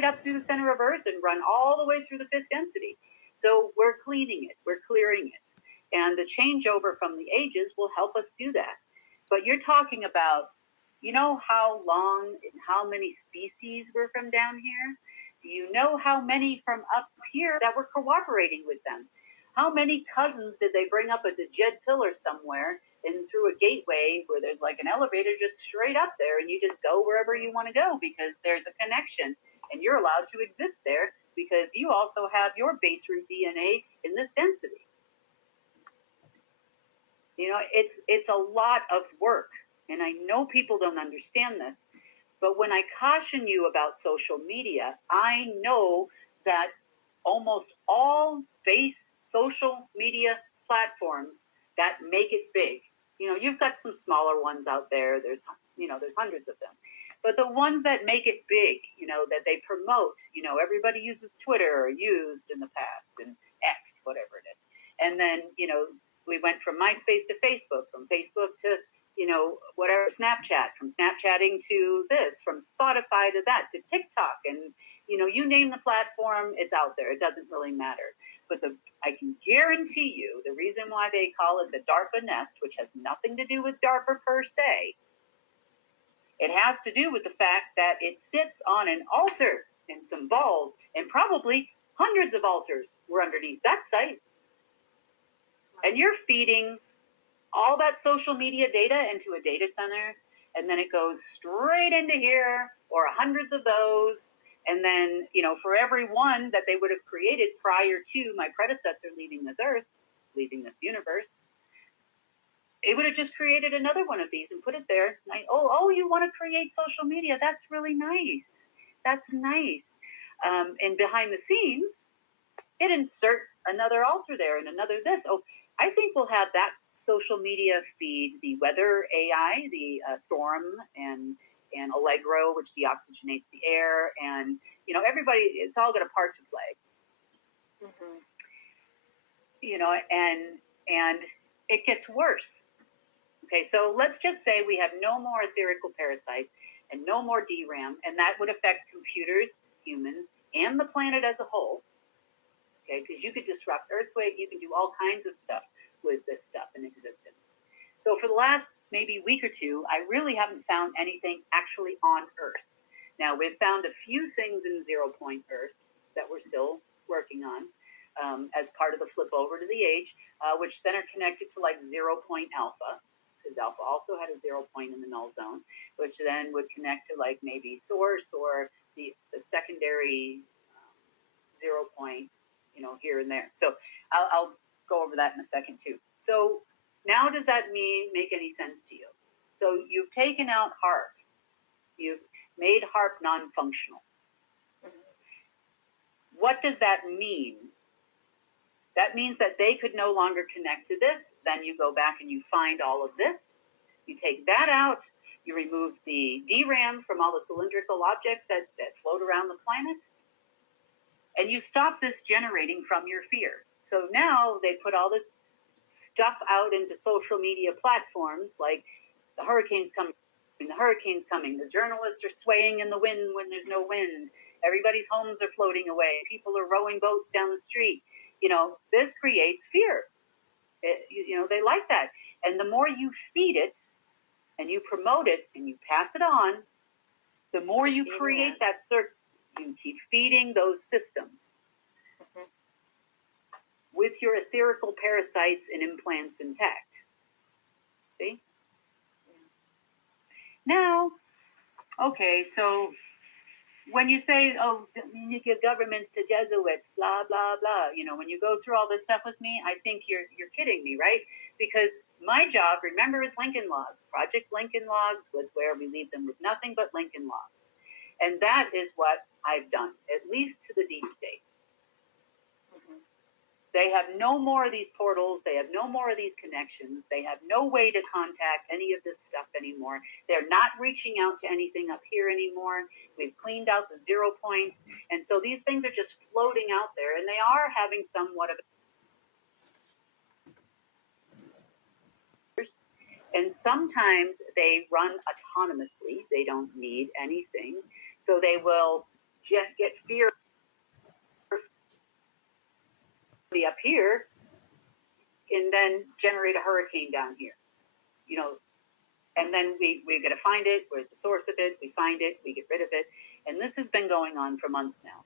right up through the center of Earth and run all the way through the fifth density. So we're cleaning it, we're clearing it. And the changeover from the ages will help us do that. But you're talking about, you know how long and how many species were from down here? Do you know how many from up here that were cooperating with them? How many cousins did they bring up a djed pillar somewhere and through a gateway where there's like an elevator just straight up there, and you just go wherever you want to go because there's a connection and you're allowed to exist there because you also have your base root DNA in this density. You know, it's a lot of work, and I know people don't understand this, but when I caution you about social media, I know that almost all base social media platforms that make it big, you know, you've got some smaller ones out there, there's hundreds of them, but the ones that make it big, you know, that they promote, you know, everybody uses Twitter or used in the past, and X, whatever it is. And then, you know, we went from MySpace to Facebook, from Facebook to, you know, whatever, Snapchat, from Snapchatting to this, from Spotify to that, to TikTok, and, you know, you name the platform, it's out there. It doesn't really matter. But I can guarantee you the reason why they call it the DARPA nest, which has nothing to do with DARPA per se, it has to do with the fact that it sits on an altar and some balls, and probably hundreds of altars were underneath that site. And you're feeding all that social media data into a data center, and then it goes straight into here, or hundreds of those. And then, you know, for every one that they would have created prior to my predecessor leaving this earth, leaving this universe, it would have just created another one of these and put it there. Oh, you want to create social media? That's really nice. That's nice. And behind the scenes, it insert another altar there and another this. Oh, I think we'll have that social media feed the weather AI, the Storm and Allegro, which deoxygenates the air, and, you know, everybody, it's all got a part to play. Mm-hmm. You know, and it gets worse. Okay, so let's just say we have no more etherical parasites and no more DRAM, and that would affect computers, humans, and the planet as a whole. Okay, because you could disrupt earthquake, you can do all kinds of stuff with this stuff in existence. So for the last maybe week or two, I really haven't found anything actually on Earth. Now, we've found a few things in 0 point Earth that we're still working on as part of the flip over to the age, which then are connected to like 0 point alpha, because alpha also had a 0 point in the null zone, which then would connect to like maybe source or the secondary 0 point, you know, here and there. So I'll go over that in a second too. So now does that make any sense to you? So you've taken out HARP. You've made HARP non-functional. What does that mean? That means that they could no longer connect to this. Then you go back and you find all of this. You take that out. You remove the DRAM from all the cylindrical objects that float around the planet. And you stop this generating from your fear. So now they put all this stuff out into social media platforms like the hurricane's coming, the journalists are swaying in the wind when there's no wind, everybody's homes are floating away, people are rowing boats down the street. You know, this creates fear. You know, they like that. And the more you feed it and you promote it and you pass it on, the more you create that circle. You keep feeding those systems with your etherical parasites and implants intact. See? Now, okay, so when you say, oh, you give governments to Jesuits, blah, blah, blah, you know, when you go through all this stuff with me, I think you're kidding me, right? Because my job, remember, is Lincoln Logs. Project Lincoln Logs was where we leave them with nothing but Lincoln Logs. And that is what I've done, at least to the deep state. Mm-hmm. They have no more of these portals. They have no more of these connections. They have no way to contact any of this stuff anymore. They're not reaching out to anything up here anymore. We've cleaned out the 0 points. And so these things are just floating out there, and they are having somewhat of a... And sometimes they run autonomously. They don't need anything. So they will get fear up here and then generate a hurricane down here. You know, and then we're going to find it. Where's the source of it? We find it. We get rid of it. And this has been going on for months now.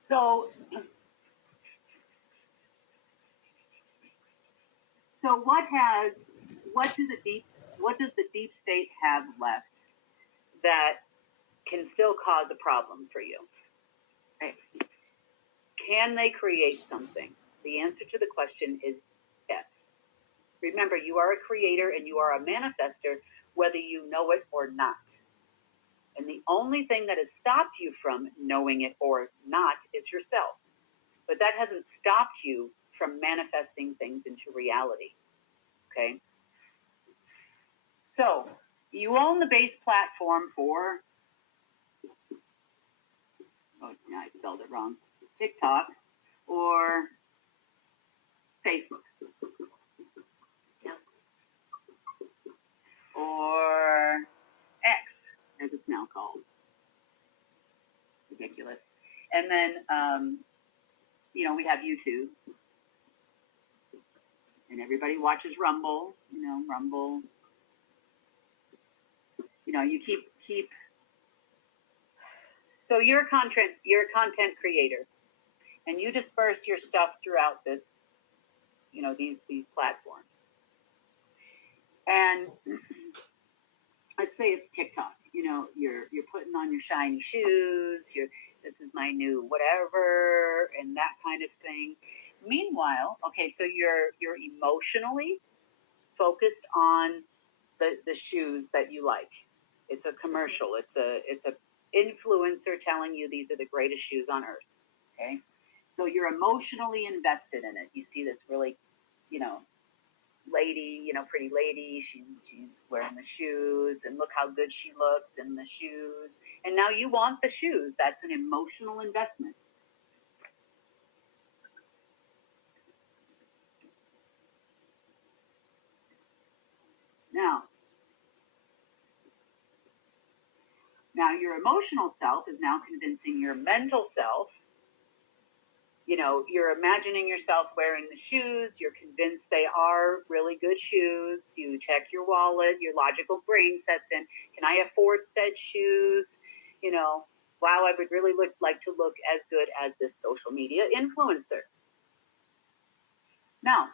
So what does the deep state have left that can still cause a problem for you? Right? Can they create something? The answer to the question is yes. Remember, you are a creator and you are a manifester, whether you know it or not. And the only thing that has stopped you from knowing it or not is yourself. But that hasn't stopped you from manifesting things into reality. Okay? So, you own the base platform for, oh, yeah, I spelled it wrong, TikTok or Facebook. Or X, as it's now called. Ridiculous. And then, we have YouTube. And everybody watches Rumble, Rumble. You keep. So you're a content creator, and you disperse your stuff throughout this, these platforms. And let's say it's TikTok. You're putting on your shiny shoes. This is my new whatever, and that kind of thing. Meanwhile, okay, so you're emotionally focused on the shoes that you like. It's a commercial. It's a influencer telling you these are the greatest shoes on earth. Okay, so you're emotionally invested in it. You see this really, lady, pretty lady. She's wearing the shoes, and look how good she looks in the shoes. And now you want the shoes. That's an emotional investment. Now your emotional self is now convincing your mental self. You're imagining yourself wearing the shoes. You're convinced they are really good shoes. You check your wallet. Your logical brain sets in, can I afford said shoes? Wow, I would really like to look as good as this social media influencer. Now,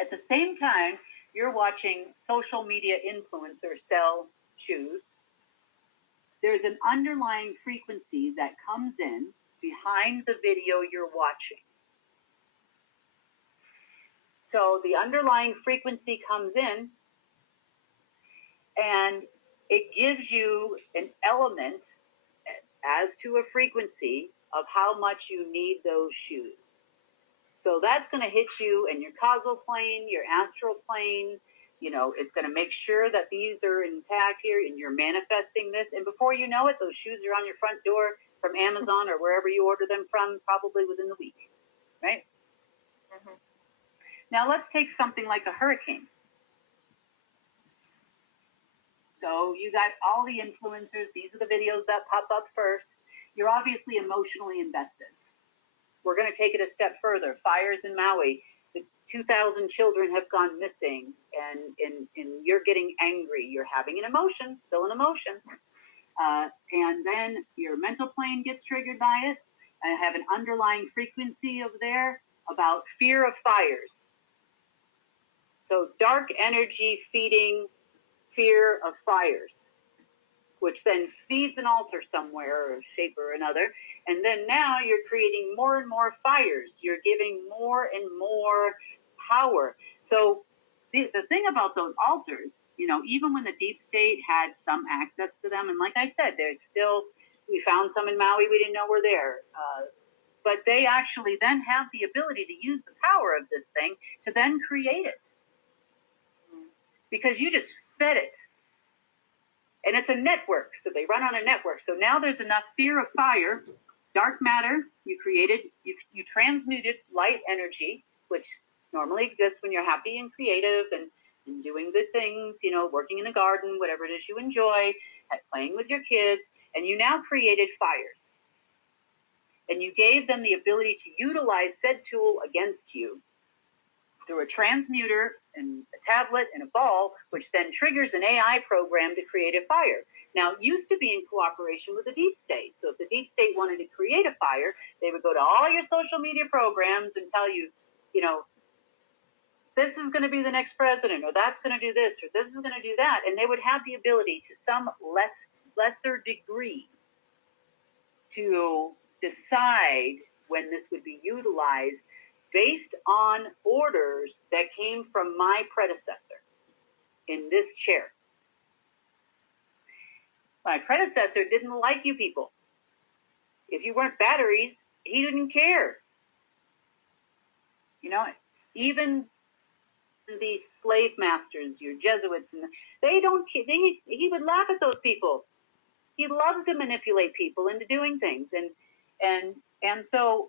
at the same time, you're watching social media influencers sell shoes. There's an underlying frequency that comes in behind the video you're watching. So the underlying frequency comes in and it gives you an element as to a frequency of how much you need those shoes. So that's going to hit you in your causal plane, your astral plane. It's going to make sure that these are intact here and you're manifesting this. And before you know it, those shoes are on your front door from Amazon or wherever you order them from, probably within the week, right? Mm-hmm. Now let's take something like a hurricane. So you got all the influencers. These are the videos that pop up first. You're obviously emotionally invested. We're going to take it a step further. Fires in Maui. The 2,000 children have gone missing, and you're getting angry. You're having an emotion, still an emotion. And then your mental plane gets triggered by it. I have an underlying frequency of there about fear of fires. So dark energy feeding fear of fires, which then feeds an altar somewhere or shape or another. And then now you're creating more and more fires. You're giving more and more power. So the thing about those altars, even when the deep state had some access to them, and like I said, we found some in Maui, we didn't know were there. But they actually then have the ability to use the power of this thing to then create it. Because you just fed it. And it's a network, so they run on a network. So now there's enough fear of fire, dark matter you created, you transmuted light energy, which normally exists when you're happy and creative and doing good things, working in a garden, whatever it is you enjoy. playing with your kids, and you now created fires. And you gave them the ability to utilize said tool against you through a transmuter and a tablet and a ball, which then triggers an AI program to create a fire. Now, it used to be in cooperation with the deep state. So if the deep state wanted to create a fire, they would go to all your social media programs and tell you, you know, this is going to be the next president, or that's going to do this, or this is going to do that. And they would have the ability to some lesser degree to decide when this would be utilized based on orders that came from my predecessor in this chair. My predecessor didn't like you people. If you weren't batteries, he didn't care. You know, even these slave masters, your Jesuits, and they don't. He would laugh at those people. He loves to manipulate people into doing things, and so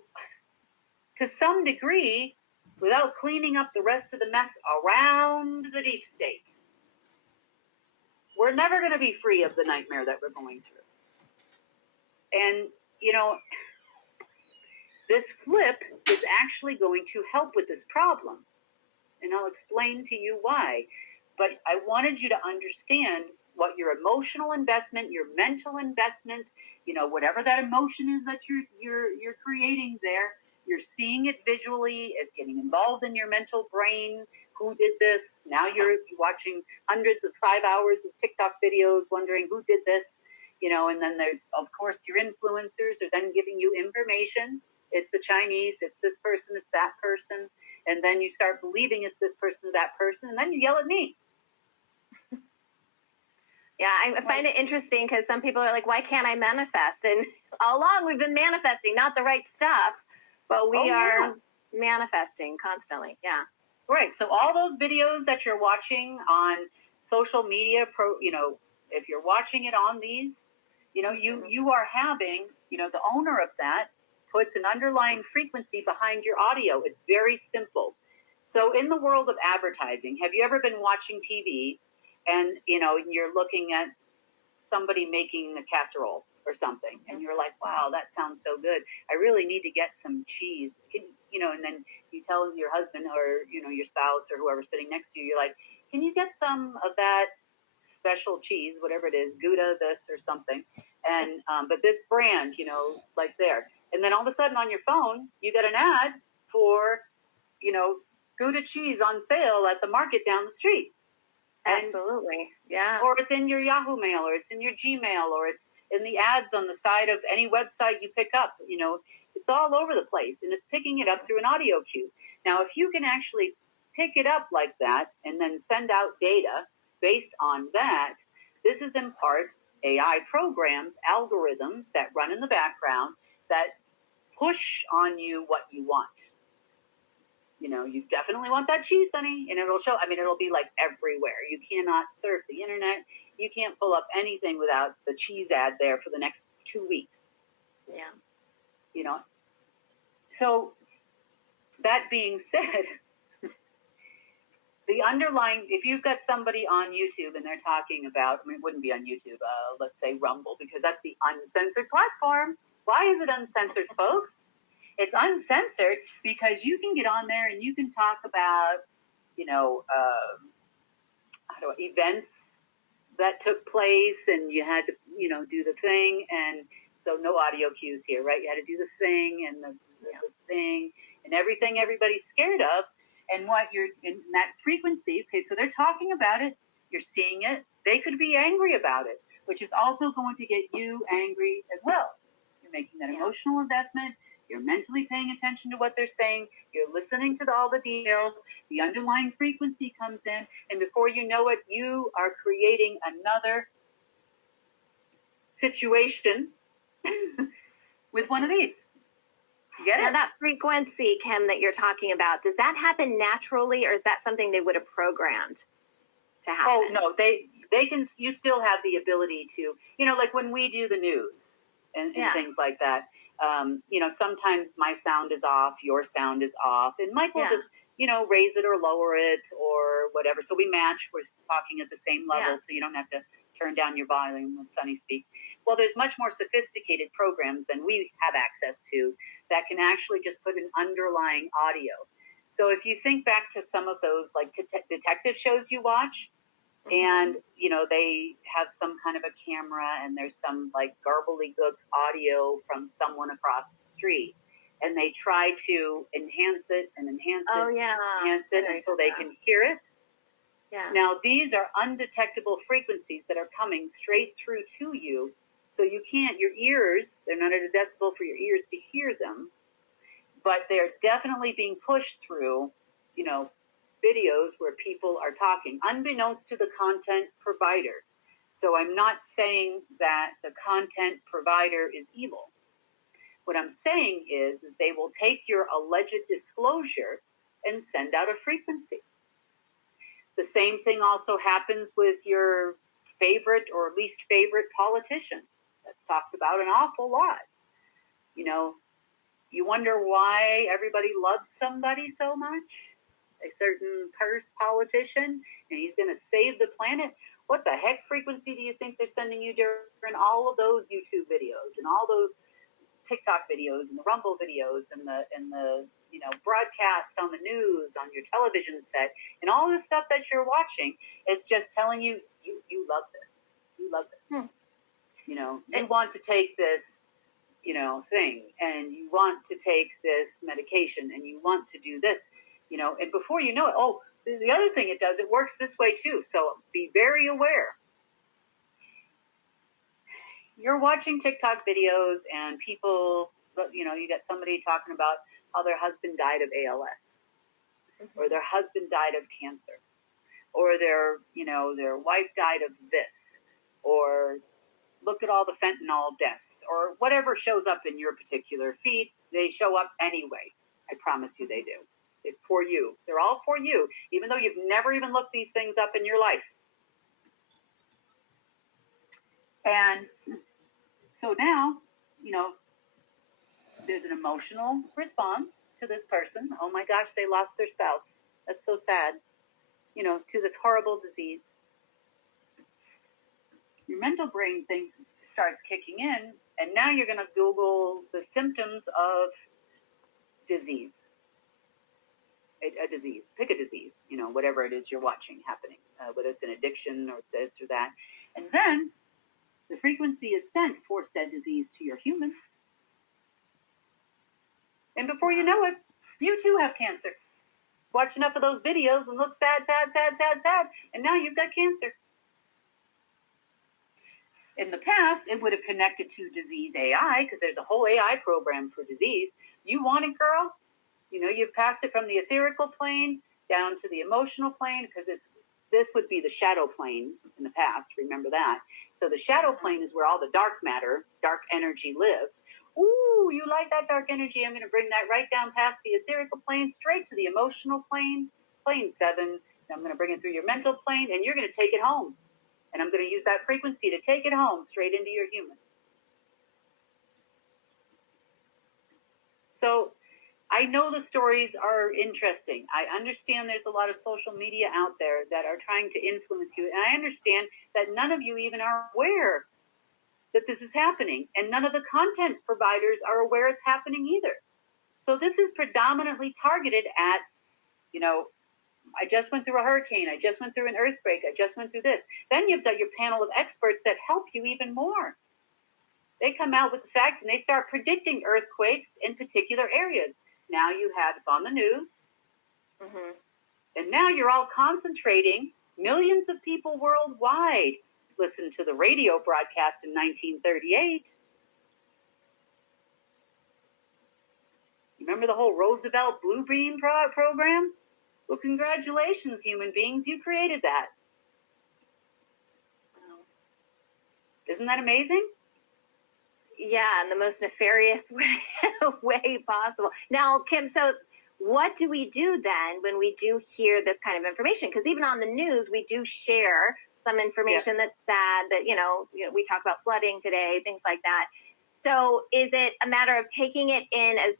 to some degree, without cleaning up the rest of the mess around the deep state, we're never going to be free of the nightmare that we're going through. And, you know, this flip is actually going to help with this problem. And I'll explain to you why. But I wanted you to understand what your emotional investment, your mental investment, you know, whatever that emotion is that you're creating there, you're seeing it visually, it's getting involved in your mental brain. Who did this? Now you're watching hundreds of 5 hours of TikTok videos wondering who did this, you know, and then there's, of course, your influencers are then giving you information. It's the Chinese, it's this person, it's that person. And then you start believing it's this person or that person, and then you yell at me. Yeah, I find it interesting because some people are like, why can't I manifest? And all along we've been manifesting, not the right stuff, but we are manifesting constantly. Yeah. Right. So all those videos that you're watching on social media, you know, if you're watching it on these, you know, you are having, you know, the owner of that puts an underlying frequency behind your audio. It's very simple. So in the world of advertising, have you ever been watching TV and, you know, you're looking at somebody making a casserole or something, and you're like, wow, that sounds so good. I really need to get some cheese. You know, and then you tell your husband or, you know, your spouse or whoever's sitting next to you, you're like, can you get some of that special cheese, whatever it is, Gouda this or something, and but this brand, you know, like there. And then all of a sudden on your phone, you get an ad for, you know, Gouda cheese on sale at the market down the street. Absolutely. Yeah. Or it's in your Yahoo Mail, or it's in your Gmail, or it's in the ads on the side of any website you pick up. You know, it's all over the place, and it's picking it up through an audio cue. Now, if you can actually pick it up like that and then send out data based on that, this is in part AI programs, algorithms that run in the background that push on you what you want. You know, you definitely want that cheese, honey, and it'll show. I mean, it'll be like everywhere. You cannot surf the internet. You can't pull up anything without the cheese ad there for the next 2 weeks. Yeah. You know. So that being said, the underlying, if you've got somebody on YouTube and they're talking about, I mean, it wouldn't be on YouTube, let's say Rumble, because that's the uncensored platform. Why is it uncensored, folks? It's uncensored because you can get on there and you can talk about, you know, events that took place, and you had to, you know, do the thing, and so no audio cues here, right? You had to do the thing and the thing and everything everybody's scared of, and what you're in that frequency. Okay, so they're talking about it, you're seeing it. They could be angry about it, which is also going to get you angry as well. You're making that emotional investment. You're mentally paying attention to what they're saying. You're listening to all the details. The underlying frequency comes in, and before you know it, you are creating another situation with one of these. You get it? Now that frequency, Kim, that you're talking about, does that happen naturally, or is that something they would have programmed to happen? Oh no, they can. You still have the ability to, you know, like when we do the news and things like that. You know, sometimes my sound is off, your sound is off, and Mike will just, you know, raise it or lower it or whatever. So we match. We're talking at the same level, so you don't have to turn down your volume when Sunny speaks. Well, there's much more sophisticated programs than we have access to that can actually just put an underlying audio. So if you think back to some of those like detective shows you watch, and they have some kind of a camera and there's some like garbly-gook audio from someone across the street, and they try to enhance it and enhance it until they can hear it. Yeah. Now these are undetectable frequencies that are coming straight through to you, so you can't, your ears, they're not at a decibel for your ears to hear them, but they're definitely being pushed through, videos where people are talking, unbeknownst to the content provider. So I'm not saying that the content provider is evil. What I'm saying is they will take your alleged disclosure and send out a frequency. The same thing also happens with your favorite or least favorite politician. That's talked about an awful lot. You wonder why everybody loves somebody so much, a certain politician, and he's going to save the planet. What the heck frequency do you think they're sending you during all of those YouTube videos and all those TikTok videos and the Rumble videos and the broadcasts on the news, on your television set, and all the stuff that you're watching is just telling you, you love this. You love this. You want to take this thing, and you want to take this medication, and you want to do this, and before you know it, the other thing it does, it works this way too. So be very aware. You're watching TikTok videos and people, you got somebody talking about how their husband died of ALS, or their husband died of cancer, or their wife died of this, or look at all the fentanyl deaths, or whatever shows up in your particular feed. They show up anyway. I promise you they do. It's for you. They're all for you, even though you've never even looked these things up in your life. And so now, there's an emotional response to this person. Oh my gosh, they lost their spouse. That's so sad. To this horrible disease. Your mental brain thing starts kicking in, and now you're going to Google the symptoms of disease. A disease. Pick a disease, whatever it is you're watching happening, whether it's an addiction or it's this or that. And then the frequency is sent for said disease to your human. And before you know it, you too have cancer. Watch enough of those videos and look sad, and now you've got cancer. In the past, it would have connected to disease AI, because there's a whole AI program for disease. You want it, girl? You've passed it from the etherical plane down to the emotional plane, because this would be the shadow plane in the past. Remember that. So the shadow plane is where all the dark matter, dark energy lives. Ooh, you like that dark energy? I'm going to bring that right down past the etherical plane, straight to the emotional plane, plane 7. I'm going to bring it through your mental plane, and you're going to take it home. And I'm going to use that frequency to take it home straight into your human. So I know the stories are interesting. I understand there's a lot of social media out there that are trying to influence you. And I understand that none of you even are aware that this is happening. And none of the content providers are aware it's happening either. So this is predominantly targeted at, I just went through a hurricane. I just went through an earthquake. I just went through this. Then you've got your panel of experts that help you even more. They come out with the fact and they start predicting earthquakes in particular areas. Now it's on the news. And now you're all concentrating. Millions of people worldwide listened to the radio broadcast in 1938. Remember the whole Roosevelt Blue Beam program? Well, congratulations, human beings. You created that. Isn't that amazing? Yeah, in the most nefarious way possible. Now, Kim, so what do we do then when we do hear this kind of information? Because even on the news, we do share some information that's sad, that, we talk about flooding today, things like that. So is it a matter of taking it in as,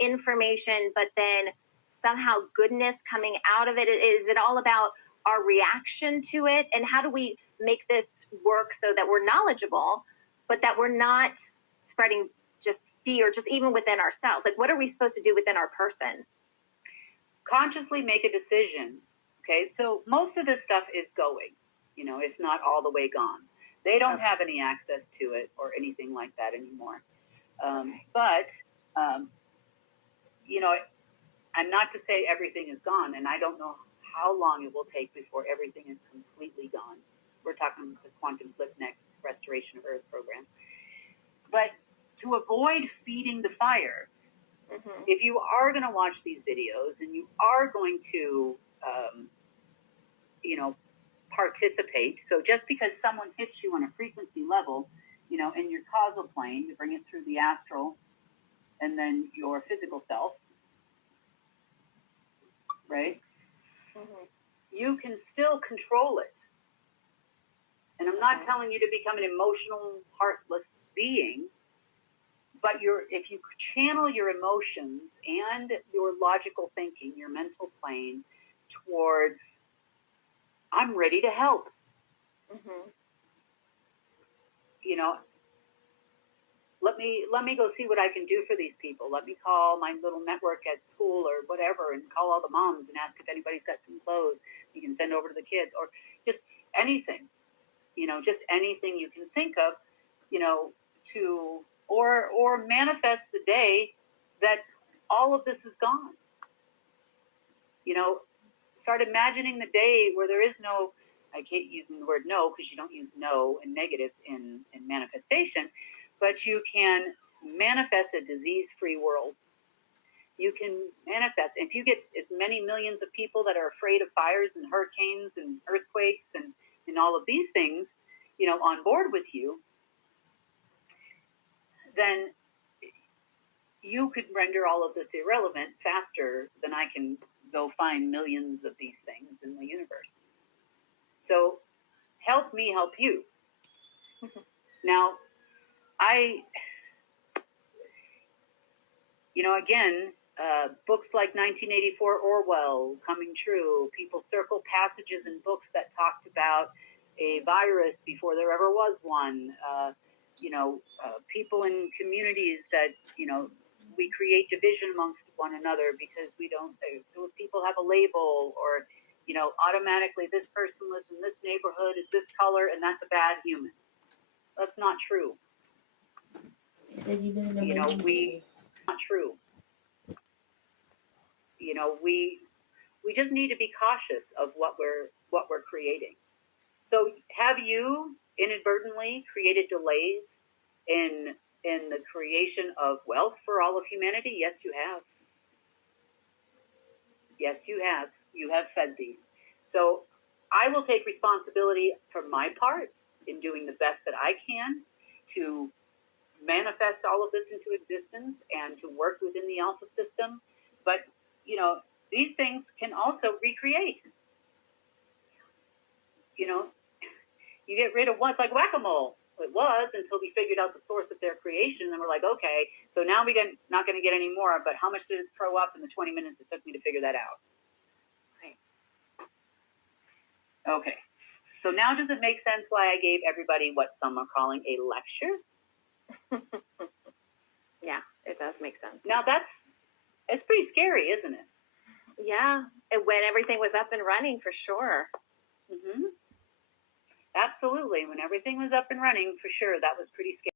information, but then somehow goodness coming out of it? Is it all about our reaction to it? And how do we make this work so that we're knowledgeable, but that we're not spreading just fear, just even within ourselves? Like, what are we supposed to do within our person? Consciously make a decision. Okay, so most of this stuff is going, if not all the way gone. They don't have any access to it or anything like that anymore. But, I'm not to say everything is gone, and I don't know how long it will take before everything is completely gone. We're talking the Quantum Flip Next Restoration of Earth program. But to avoid feeding the fire, if you are going to watch these videos and you are going to, participate, so just because someone hits you on a frequency level, in your causal plane, you bring it through the astral and then your physical self, right? You can still control it. And I'm not telling you to become an emotional, heartless being, but if you channel your emotions and your logical thinking, your mental plane, towards, I'm ready to help. Let me go see what I can do for these people. Let me call my little network at school or whatever and call all the moms and ask if anybody's got some clothes you can send over to the kids, or just anything, just anything you can think of, to, or manifest the day that all of this is gone. Start imagining the day where there is no, I hate using the word no because you don't use no and negatives in manifestation, but you can manifest a disease-free world. You can manifest, if you get as many millions of people that are afraid of fires and hurricanes and earthquakes and all of these things, on board with you, then you could render all of this irrelevant faster than I can go find millions of these things in the universe. So help me help you. Now, again, books like 1984 Orwell, Coming True, people circle passages in books that talked about a virus before there ever was one. People in communities that, we create division amongst one another because those people have a label, or, automatically this person lives in this neighborhood, is this color, and that's a bad human. That's not true. Not true. We just need to be cautious of what we're creating. So have you inadvertently created delays in the creation of wealth for all of humanity? Yes, you have. Yes, you have. You have fed these. So I will take responsibility for my part in doing the best that I can to manifest all of this into existence and to work within the alpha system. But, these things can also recreate. You get rid of one, it's like whack-a-mole. It was, until we figured out the source of their creation, and then we're like, okay, so now we're not going to get any more, but how much did it throw up in the 20 minutes it took me to figure that out? Right. Okay, so now does it make sense why I gave everybody what some are calling a lecture? Yeah, it does make sense. Now it's pretty scary, isn't it? Yeah, when everything was up and running, for sure. Absolutely, when everything was up and running, for sure, that was pretty scary.